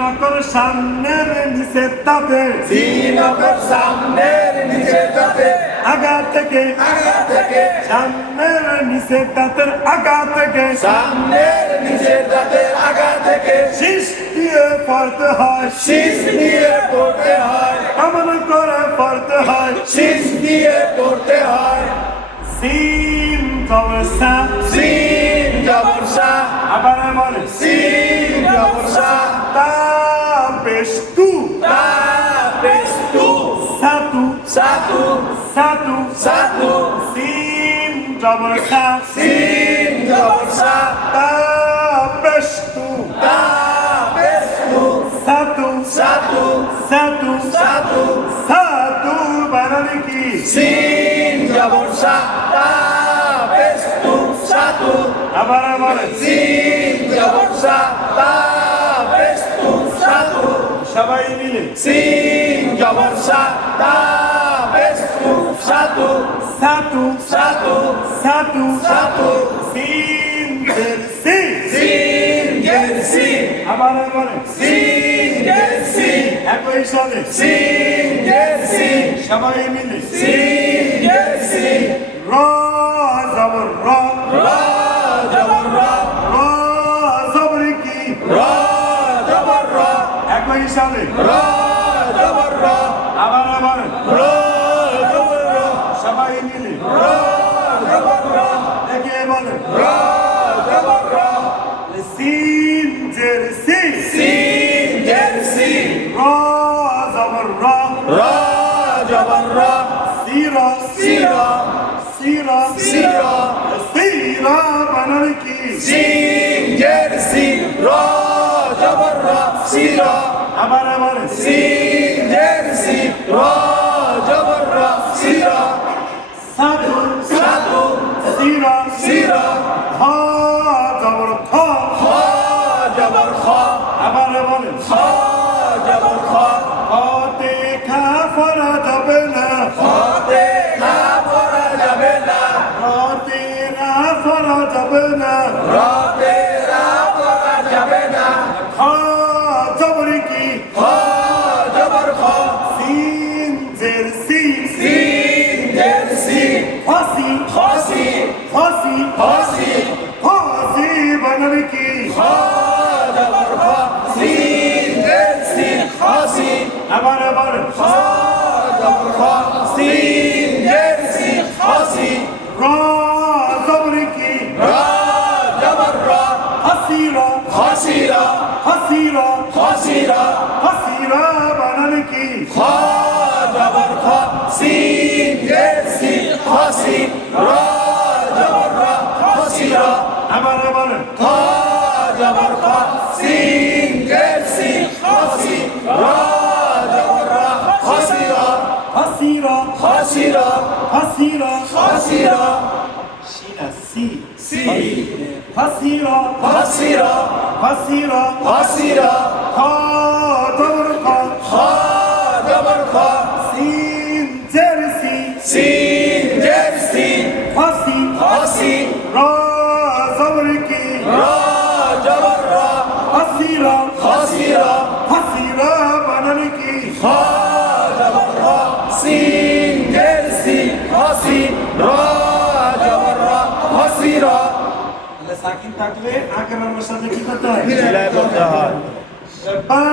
শ্রীনগর সামনের নিচে তাতে শ্রীনগর সামনের নিচে তাতে আগা থেকে সামনের নিচে তাতের আগা থেকে সামনের নিচে তাতে আগা থেকে শীষ দিয়ে পড়তে হয় শীষ দিয়ে পড়তে হয় কেমন করে পড়তে হয় শীষ দিয়ে পড়তে হয় সিন জবরসা সিন জবরসা আবার বলে সিন জবরসা তা বেষ্টু তা পেস্তু সাতু সাতু সাতু সাতু সিন জবরসা সিন জবরসা তা বেষ্টু তা পেস্তু সাতু সাতু সাতু সাতু সাতু বানানে কি সিন জবরসা তা পেস্তু সাতু আবার বলে সিন জবরসা তা পেস্তু সাতু সবাই মিলে সিন জবরসা তা পেস্তু সাতু সাতু সাতু সাতু সাতু সিন জেরসি সিন গেরসি আবার বলে সিন গেরসি একই সাথে সিন গেরসি সবাই মিলে সিন গেরসি র জবর র রা জবর রা র জবর কি রা জবর রা একই সাথে রা জবর রা আবার রা জবর রা সবাই মিলে রা জবর রা একে বলে রা জবর রা সিন জেরসি সিন গেরসি র জবর র রা জবর রা সিরা সিরা সিরা সিরা সিরা বানানে কি সিন গেরসি রা জবর রা সিরা আবার সিন গেরসি রা জবর রা সিরা সাতু সাতু সিরা সিরা খ জবর খ খা জবর খা আবার বলে খা জবর খা খতে খা ফরা যাবে না খাতে না পড়া যাবে না খতে না ফরা যাবে না রাতে না পড়া যাবে না খ জবর কি খা জবর খা সিন জেরসি সিন গেরসি ফাসি খাসি ফাসি খাসি ফাসি বানানে কি খা জবর খা সিন গেরসি খাসি আবার খা জবর খা সিন গেরসি খাসি র জবর কি রা জবর রা হাসিরা খাসিরা হাসিরা খাসিরা হাসিরা বানানে কি খা জবর খা সিন গেরসি খাসি রা জবর রা খাসিরা আবার খা জবর খা সিন গেরসি খাসি রা জবর রা খাসিরা হাসিরা খাসিরা হাসিরা খাসিরা সিনা সি সি হাসিরা খাসিরা হাসিরা খাসিরা খ জবর খ খা জবর খা সিন জেরসি সিন গেরসি ফাসি খাসি র জবর কি রা জবর রা হাসিরা খাসিরা হাসিরা বানানে কি খা জবর খা সিন গেরসি খাসি রা জবর রা খাসিরা তাহলে সাকিন থাকলে আকারের সাথে কি করতে হয় মিলায় পড়তে হয় বা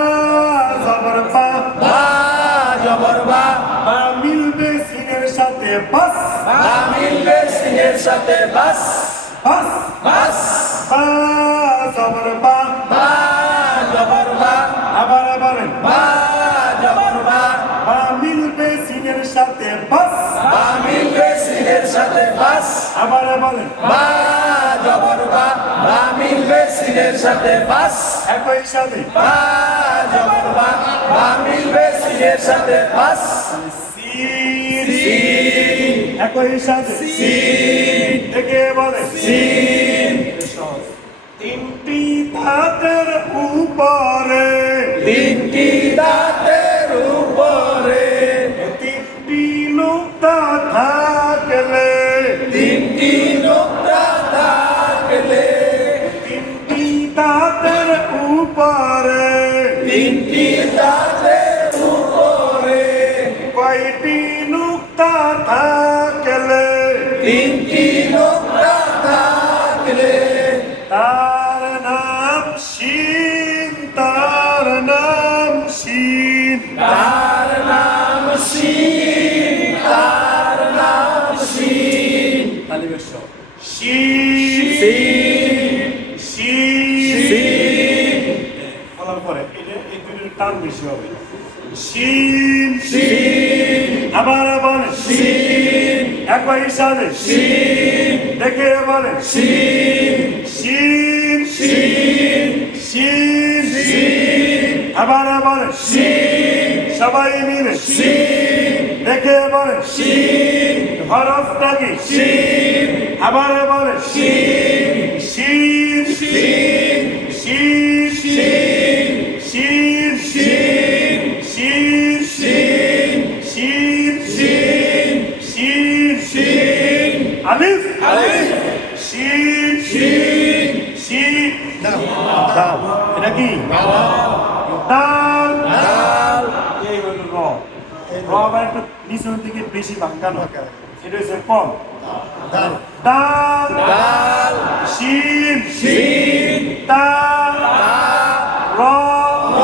জবর বা বা জবর বা বা মিলবে সিনের সাথে বাস বা মিলবে সিনের সাথে বাস বাস বাস বা জবর বা বা জবর বা আবার বা জবর বা বা মিলবে সিনের সাথে বাস বা মিলবে সিনের সাথে বাস আবার বা জবর বা মিলবে সিনের সাথে বাস একই সাথে বা জবর বা মিলবে সিনের সাথে বাস সিন সিন একই সাথে সিন একে বলে সিন তিনটি ধাতের উপরে তিনটি দাঁতের উপরে তিনটি নুক্তা থাকলে তিনটি নোকটা থাকলে তিনটি দাঁতের উপরে তিনটি দাঁতের উপরে কয়টি নুক্তা থাকলে তিনটি নোকতা থাকলে তার নাম শিন, তার নাম শিন। তার নাম শিন, তার নাম শিন। তালিবেশ শিন, শিন, শিন, শিন, বলার পরে এই দুটোর টান বেশি হবে। শিন, শিন, আবার বলে শিন, একই সাথে শিন, দেখে বলে শিন, শিন, শিন, শিন, শিন, আবার বলে শিন, সবাই মিলে শিন, দেখে বলে শিন, হরফটা কি শিন, আবার বলে শিন, শিন, শিন, শিন, শিন, শিন, শিন, শিন, শিন, শিন, শিন, শিন, শিন, আলিফ আলিফ, শিন, শিন, শিন, দাল। এটা কি দাল। দাল, এই হলো র। র আবার একটু নিচের দিকে বেশি ভাঙানো, এটা হচ্ছে কম। দাল, দাল, দাল, শিন, শিন, দাল, র, র,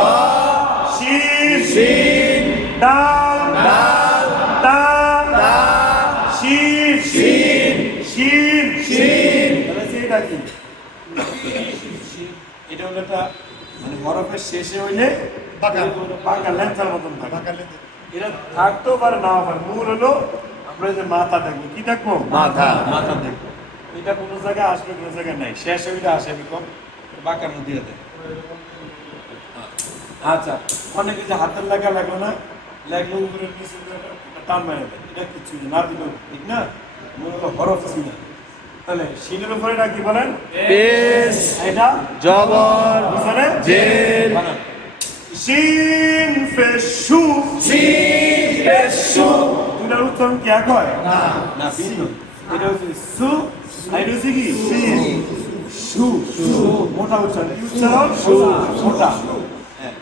শিন, শিন, দাল, দাল, দাল, দাল, শিন, শিন, শিন, শিন। তাহলে এটা কি? এটা হলো একটা মানে বরফের শেষে হইলে পাকা ল্যাংচার মতন থাকে। এটা থাকতেও পারে নাও পারে। মূল হলো আমরা যে মাথা দেখবো, কি দেখবো? মাথা। মাথা দেখবো। এটা কোনো জায়গায় আসবে, কোনো জায়গায় নাই। শেষ হইলে আসে এরকম বাঁকার দিয়ে দেয়। আচ্ছা, অনেকে যে হাতের লাগা লাগলো না, লাগলো উপরে নিচে টান মেরে দেয়। এটা কিছু না দিলেও ঠিক না, মূলত হরফ ছিল। তাহলে শিনের উপরে এটা কি বলেন? পেশ, এটা জবর, বুঝলে? জের, বানান। শিন ফেশু, শিন, পেশু, দুটার উচ্চারণ কি এক হয়? না, না, ভিন্ন। এটা হচ্ছে সু, আর এটা হচ্ছে কি? সু, সু, মোটা উচ্চারণ। কি উচ্চারণ? সু, মোটা। হ্যাঁ।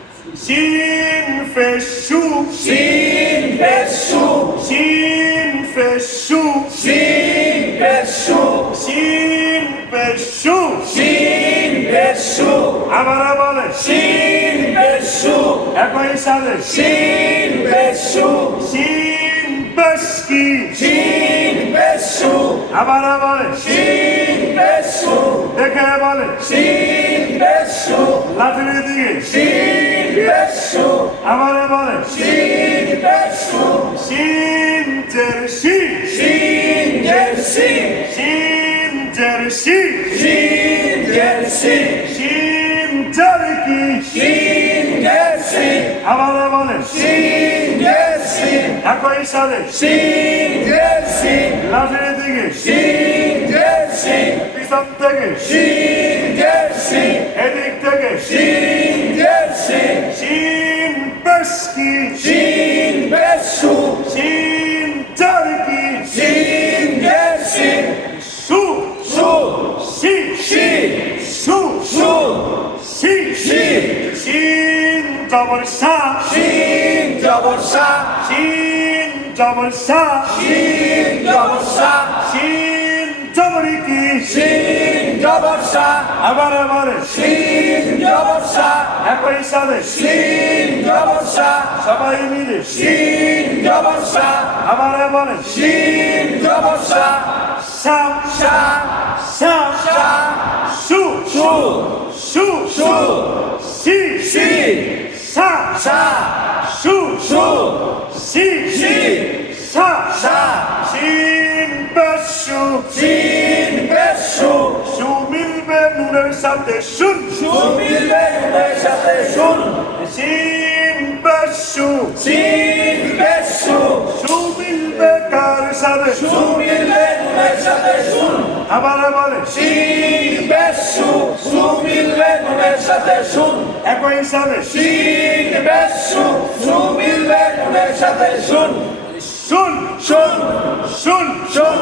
শিন ফেশু, শিন, পেশু, শিন ফেশু, শিন, পেশু, শিন ফেশু। শিন, পেশু, আবার বলে শিন, পেশু, একই সাথে শিন, পেশু, শিন পেশকি, শিন, পেশু, আবার বলে শিন, পেশু, দেখে বলে শিন, পেশু, লাঠির দিকে, শিন, পেশু, আবার বলে শিন, পেশু, শিন জার্সি, শিন, জার্সি, শিন জার্সি, শিন, জার্সি, শিন জারকি, শিন, জার্সি, আবার বলে শিন, জার্সি, একই সাথে শিন, জার্সি, লাঠির দিকে, শিন, জার্সি, পিছন থেকে, শিন, জার্সি, এদিক থেকে, শিন, জার্সি, শিন পেশকি, শিন, পেশু, শিন জারকি, শিন, জার্সি, সু, সু, শি, শি, সু, সু, শি, শি, শিন জবর সা, শিন, জবর সা, শিন জবর সা, শিন, জবর সা, শিন জবরিকি, শিন, জবর সা, আবার বলে শিন, জবর সা, একই সাথে শিন, জবর সা, সবাই মিলে শিন, জবর সা, আবার বলে শিন, জবর সা, সা, সা, সা, সা, সু, সু, সু, সু, শি, শি, সা, সা, সু, সু, শি, শি, সা, সা, শিন পেশু, শিন, পেশু, সু মিলবে নুনের সাথে শুন, সু মিলবে নুনের সাথে শুন, শিন পেশু, শিন, পেশু, সু মিলবে কার সাথে, সু মিলবে নুনের সাথে শুন, আবার বলে শিন, পেশু, সু মিলবে নুনের সাথে শুন, একই সাথে শিন, পেশু, সু মিলবে নুনের সাথে শুন, শুন, শুন, শুন, শুন,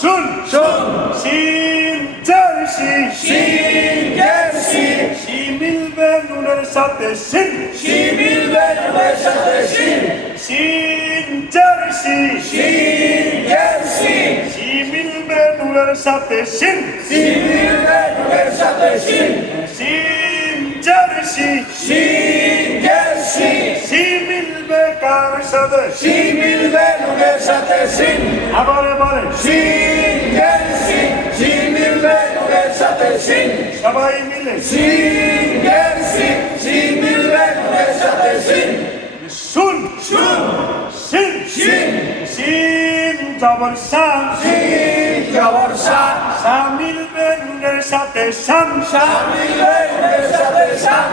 শুন, শুন, শিন জার্সি, শিন, জার্সি, শি মিলবে নুনের সাথে শিন শি মিলবে নুনের সাথে শিন শিন চার শি শিন গের শিন শি মিলবে নূরের সাথে শিন শি মিলবে নুনের সাথে শিন শিন চার শি শিন গের শিন শি মিলবে কার সাথে শি মিলবে নুনের সাথে শিন আবার বলেন শিন গের শিন শি মিলবে নুনের সাথে শিন সবাই মিলে শিন গের শিন শি মিলবে নুনের সাথে শিন শুন শুন শিন শিন শিন জবর সা শিন জবর সা সা মিলবে নূরের সাথে শান সা মিলবে নুনের সাথে শান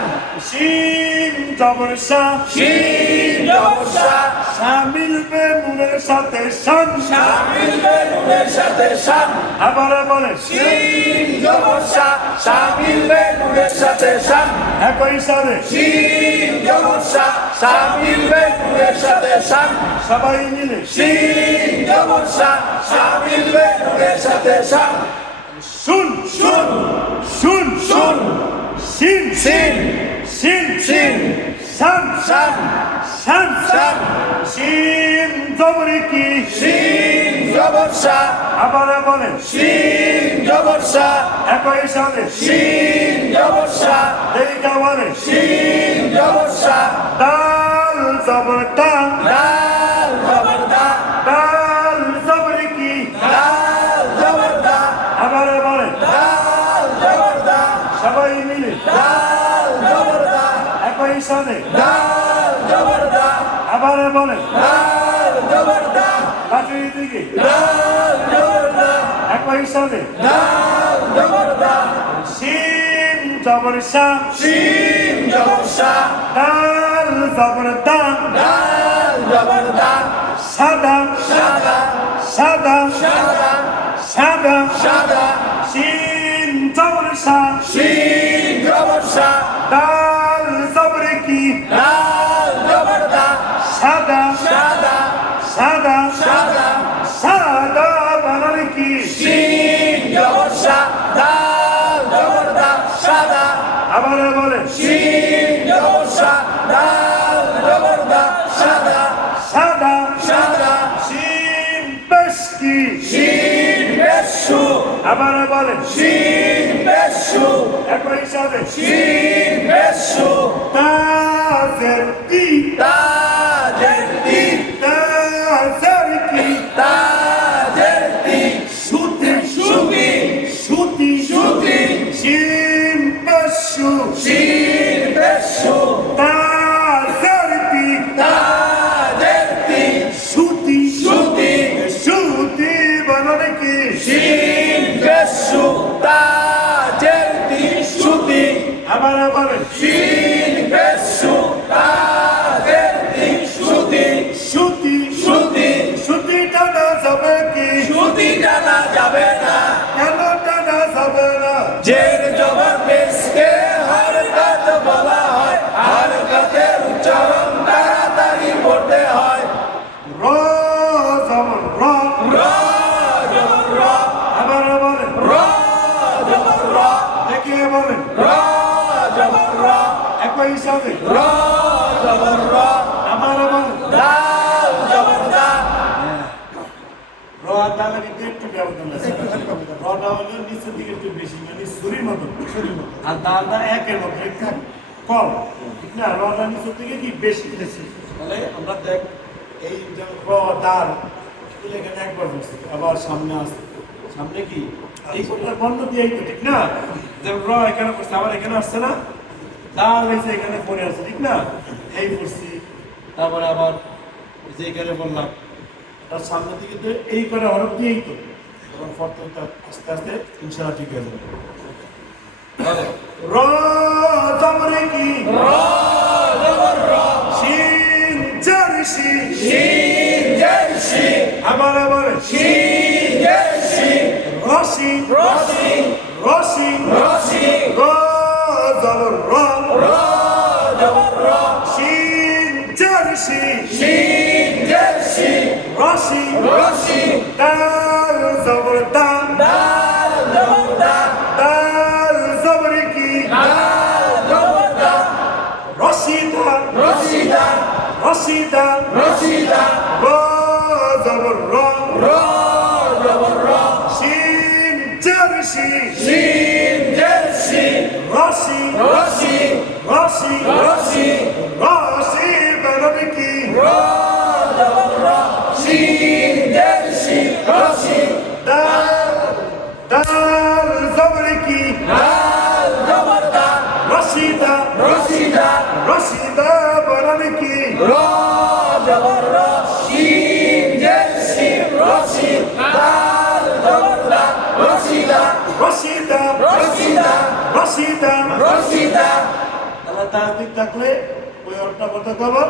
শিন জবর সা শিন জবর সা সা মিলবে নূরের সাথে শান সা মিলবে নুনের সাথে শান আবার বলেন শিন জবর সা সা মিলবে নুনের সাথে শান একই সাথে শিন জবর সা সা মিলবে নুনের সাথে শান সবাই মিলে শিন জবর সা সা মিলবে নুনের সাথে শান শুন শুন শুন শুন শিন শিন শিন শিন শান শান শান শান শিন জবরে কি শিন জবর সা আবার বলেন শিন জবর সা একই সাথে শিন জবর সা দেখা বলেন শিন জবর সা ডাল জবর টা ডাল জবর দা ডাল জবরে কি ডাল জবর দা আবার বলেন ডাল জবর দা সবাই মিলে ডাল জবর দা একই সাথে ডাল জবর দা আবার বলেন ডাল জবর দা পাঁচের দিকে ডাল জবর দা একই সাথে ডাল জবর দা শিন জবর সা শিন জবর সা ডাল জবর দা ডাল জবর দা সাদা সাদা সাদা সাদা সাদা সাদা শিন জবর সা শিন জবর সা ডাল জবরে কি ডাল জবর দা সাদা সাদা সাদা সাদা সাদা বানালে কি শিন জবর সা ডাল জবর দা সাদা আবার বলেন শিন জবর সা ডাল জবর দা সাদা সাদা সাদা শিন বেশ কি শিন বেশু আবার বলেন শিন বেশু একই সাথে শিন বেশু তাজের কি তাজের তি তাজের কি তাজের তি সুতি সুতি সুতি সুতি শিন বেশু শিন বেশু তাজের কি তাজের তি সুতি সুতি সুতি বানালে কি শিন বেশু তাজের তি সুতি আবার বলেন শিন বেশু তাজের তি সুতি সুতি সুতি সুতি টানা যাবে কি সুতি টানা যাবে না কেন টানা যাবে না জের জবর পেশকে হরকত বলা হয় হরকতের উচ্চারণ তাড়াতাড়ি পড়তে হয় র যেমন র র জবর র আবার বলেন র জবর র দেখে বলেন র জবর র একই সাথে র জবর র আবার বলেন দাল জবর দা র আর দালের ভিতরে একটু ব্যবধান আছে রটা হলো নিচের দিকে একটু বেশি মানে ছুরির মতো আর দালটা একের মতো একটু কম ঠিক না রটা নিচের দিকে কি বেশি বেশি তাহলে আমরা দেখ এই যে র দাল এগুলো এখানে একবার বসছে আবার সামনে আসছে সামনে কি এই কোনটা বন্ধ দিয়েই তো ঠিক না যেমন র এখানে পড়ছে আবার এখানে আসছে না দাল এসে এখানে পড়ে আছে ঠিক না এই পড়ছি তারপরে আবার এই যে এখানে বললাম তার সামনের দিকে তো এই করে হরফ দিয়েই তো তখন ফর্তটা আস্তে আস্তে ইনশাআল্লাহ ঠিক হয়ে যাবে র জবরে কি র জবর র শিন জারশি শিন জেরশি আবার আবার শিন জেরশি রশি রশি রশি রশি র জবর র র জবর র শিন জারশি শিন জেরশি রশি রশি দাল জবর দা দাল জবর দা দাল জবরে কি দাল জবর দা রশিদা রশিদা র জবর র র জবর র শিন জারশি শিন জারশি রশি রশি রশি রশি রশি বানাবে কি র জবর র শিন জারশি রশি দাল দাল জবর কি দাল জবর দা রশিদা রশিদা রশিদা বানাবে কি র জবর র শিন জারশি রশি দাল জবর দা রশিদা রশিদা রশিদা রশিদা রশিদা আল্লাহ তাহদিক থাকলে ওই অর্থটা কত খবর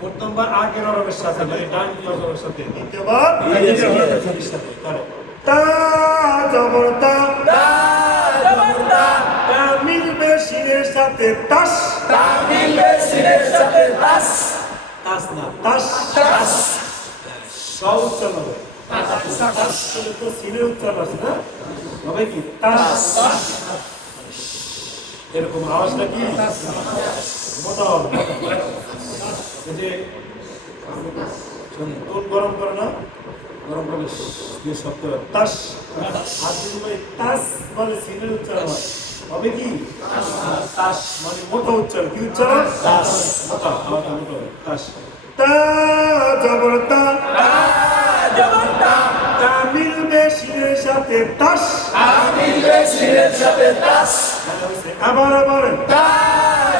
প্রথমবার আগের অরবের সাথে মানে ডান অরবের সাথে দ্বিতীয়বার সাথে তাহলে তা জবর তা দা জবর দা তা মিলবে শিনের সাথে তাস তামিল বেশিরের সাথে তাস তাস না তাস তাস সব উচ্চারণ হবে তাস তো শিনের উচ্চারণ আছে না হবে কি তাস এরকম আওয়াজটা কি মোটা হবে এই যে তোর গরম করে না গরম করলে দিয়ে শব্দ হয় তাস আর যদি ওই তাস বলে শিনের উচ্চারণ হয় হবে কি তাস মানে মোটা উচ্চারণ কি উচ্চারণ তাস মোটা আওয়াজটা মোটা হবে তাস তা জবর তা জবর দা তা মিলবে শিনের সাথে তাস তামিল বেশিরের সাথে তাস আবার আবার দা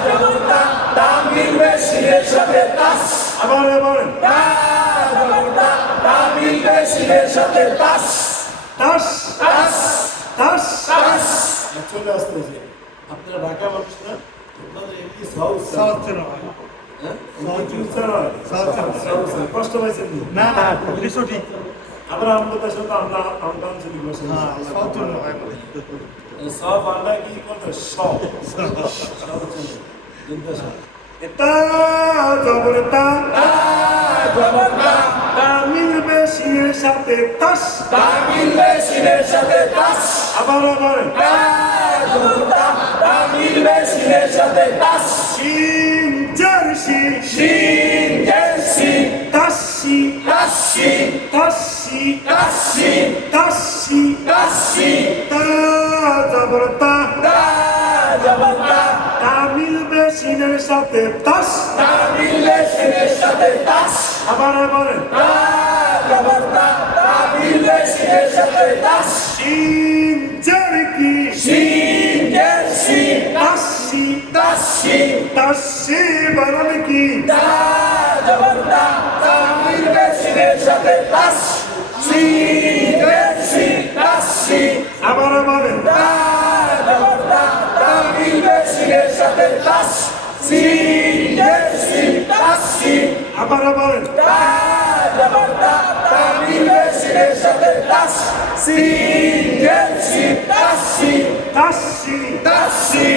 জবর দা তামিল বেশিরের সাথে তাস আবার আবার দা জবর দা তামিল বেশিরের সাথে তাস তাস তাস তাস তাস চলে আসতেছে আপনারা ঢাকা মানুষ না আপনাদের এমনি সহজ হ্যাঁ কি উচ্চারণ হয় কষ্ট পাইছেন কি না না এটা সঠিক আমরা আমাদের সাথে আমরা আমরা আঞ্চলিক ভাষা সব আমরা কি করতে সব এটা জবর তা জবর দা তা মিলবে শিনের সাথে তাস তামিল বেশিরের সাথে তাস আবার আবার দা জবর দা তামিল বেশিরের সাথে তাস শিন জারশি শিন জারশি তাসি তাসি তাসি তাসি তাসি তাসি তা জবর তা দা জবর দা তা মিলবে শিনের সাথে তাস তামিল বেশিরের সাথে তাস আবার আবার দা জবর দা তামিল বেশিরের সাথে তাস শিন জারকি শিন জারশি তাসি তাসি তাসি বানাবে কি দা জবর দা তামিল বেশিরের সাথে তাস শিন জারশি তাসি আবার আবার দা জবর দা তামিল বেশিরের সাথে তাস শিন জারশি তাসি আবার আবার দা জবর দা তামিল বেশিরের সাথে তাস শিন জারশি তাসি তাসি তাসি